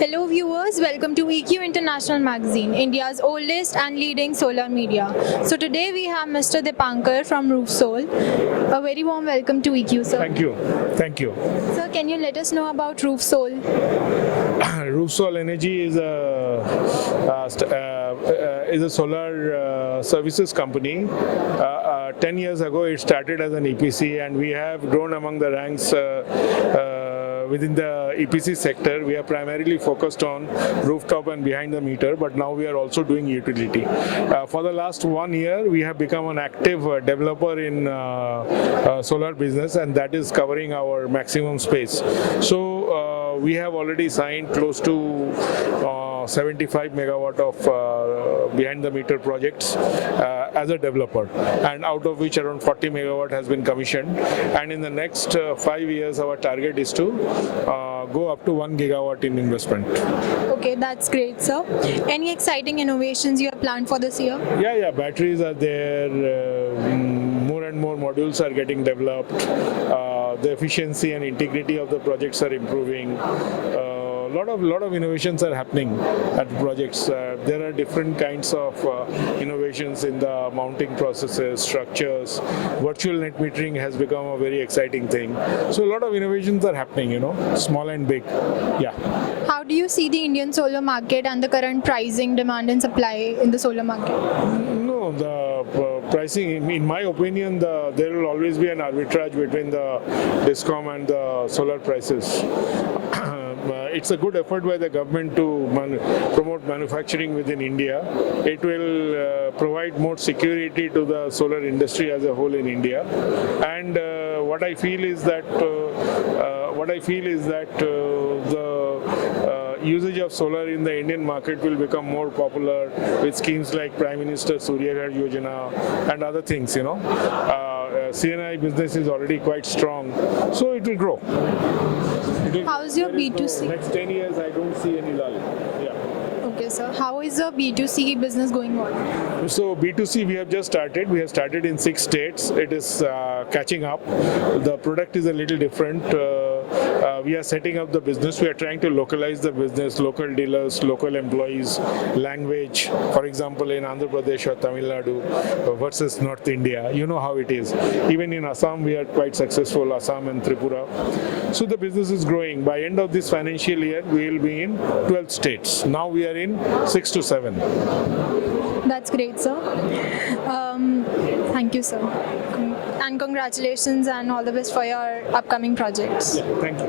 Hello viewers, welcome to EQ International Magazine, India's oldest and leading solar media. So today we have Mr. Dipankar from Roofsol. A very warm welcome to EQ, sir. Thank you. Thank you. Sir, can you let us know about Roofsol? Roofsol Energy is a solar services company. 10 years ago, it started as an EPC, and we have grown among the ranks within the EPC sector. We are primarily focused on rooftop and behind the meter, but now we are also doing utility. For the last 1 year, we have become an active developer in solar business, and that is covering our maximum space. So we have already signed close to 75 megawatt of behind the meter projects as a developer, and out of which around 40 megawatt has been commissioned. And in the next 5 years, our target is to go up to 1 gigawatt in investment. Okay, that's great, sir. Any exciting innovations you have planned for this year? Yeah, batteries are there. More and more modules are getting developed. The efficiency and integrity of the projects are improving. Lot of innovations are happening at projects. There are different kinds of innovations in the mounting processes, structures. Virtual net metering has become a very exciting thing. So a lot of innovations are happening, small and big. Yeah. How do you see the Indian solar market and the current pricing, demand and supply in the solar market? No, the pricing, in my opinion, there will always be an arbitrage between the DISCOM and the solar prices. It's a good effort by the government to promote manufacturing within India. It will provide more security to the solar industry as a whole in India. And what I feel is that the usage of solar in the Indian market will become more popular with schemes like Prime Minister Surya Ghar Yojana and other things. CNI business is already quite strong, so it will grow. How's your B2C? Next 10 years, I don't see any lull. Yeah. Okay, sir. How is your B2C business going on? So B2C, we have just started. We have started in 6 states. It is catching up. The product is a little different. We are setting up the business. We are trying to localize the business, local dealers, local employees, language. For example, in Andhra Pradesh or Tamil Nadu versus North India, you know how it is. Even in Assam, we are quite successful, Assam and Tripura. So the business is growing. By end of this financial year, we will be in 12 states. Now we are in 6 to 7. That's great, sir. Thank you, sir. And congratulations and all the best for your upcoming projects. Yeah, thank you.